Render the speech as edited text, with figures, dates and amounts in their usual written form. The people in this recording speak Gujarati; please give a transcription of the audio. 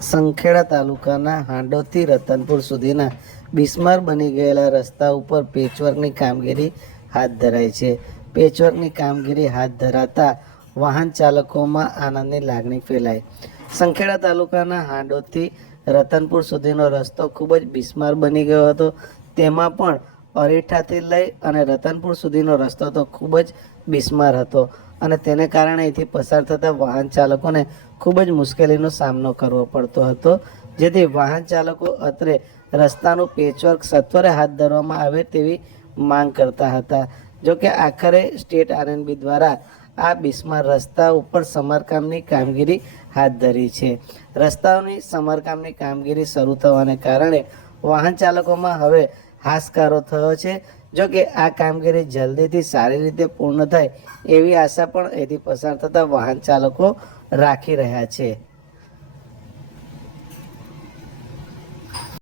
સંખેડા તાલુકાના હાંડોદથી રતનપુર સુધીના બિસ્માર બની ગયેલા રસ્તા ઉપર પેચવર્કની કામગીરી હાથ ધરાઈ છે. પેચવર્કની કામગીરી હાથ ધરાતા વાહન ચાલકોમાં આનંદની લાગણી ફેલાઈ. સંખેડા તાલુકાના હાંડોદથી રતનપુર સુધીનો રસ્તો ખૂબ જ બિસ્માર બની ગયો હતો. તેમાં પણ અરીઠાથી લઈ અને રતનપુર સુધીનો રસ્તો તો ખૂબ જ બિસ્માર હતો અને તેને કારણે અહીંથી પસાર થતા વાહન ચાલકોને ખૂબ જ મુશ્કેલીનો સામનો કરવો પડતો હતો, જેથી વાહન ચાલકો અત્રે રસ્તાનું પેચવર્ક સત્વરે હાથ ધરવામાં આવે તેવી માંગ કરતા હતા. જોકે આખરે સ્ટેટ આરએનબી દ્વારા આ બિસ્માર રસ્તા ઉપર સમારકામની કામગીરી હાથ ધરી છે. રસ્તાઓની સમારકામની કામગીરી શરૂ થવાને કારણે વાહન ચાલકોમાં હવે હાશકારો થયો છે. જોકે આ કામગીરી જલ્દીથી સારી રીતે પૂર્ણ થાય એવી આશા પણ એથી પસાર થતા વાહન ચાલકો રાખી રહ્યા છે.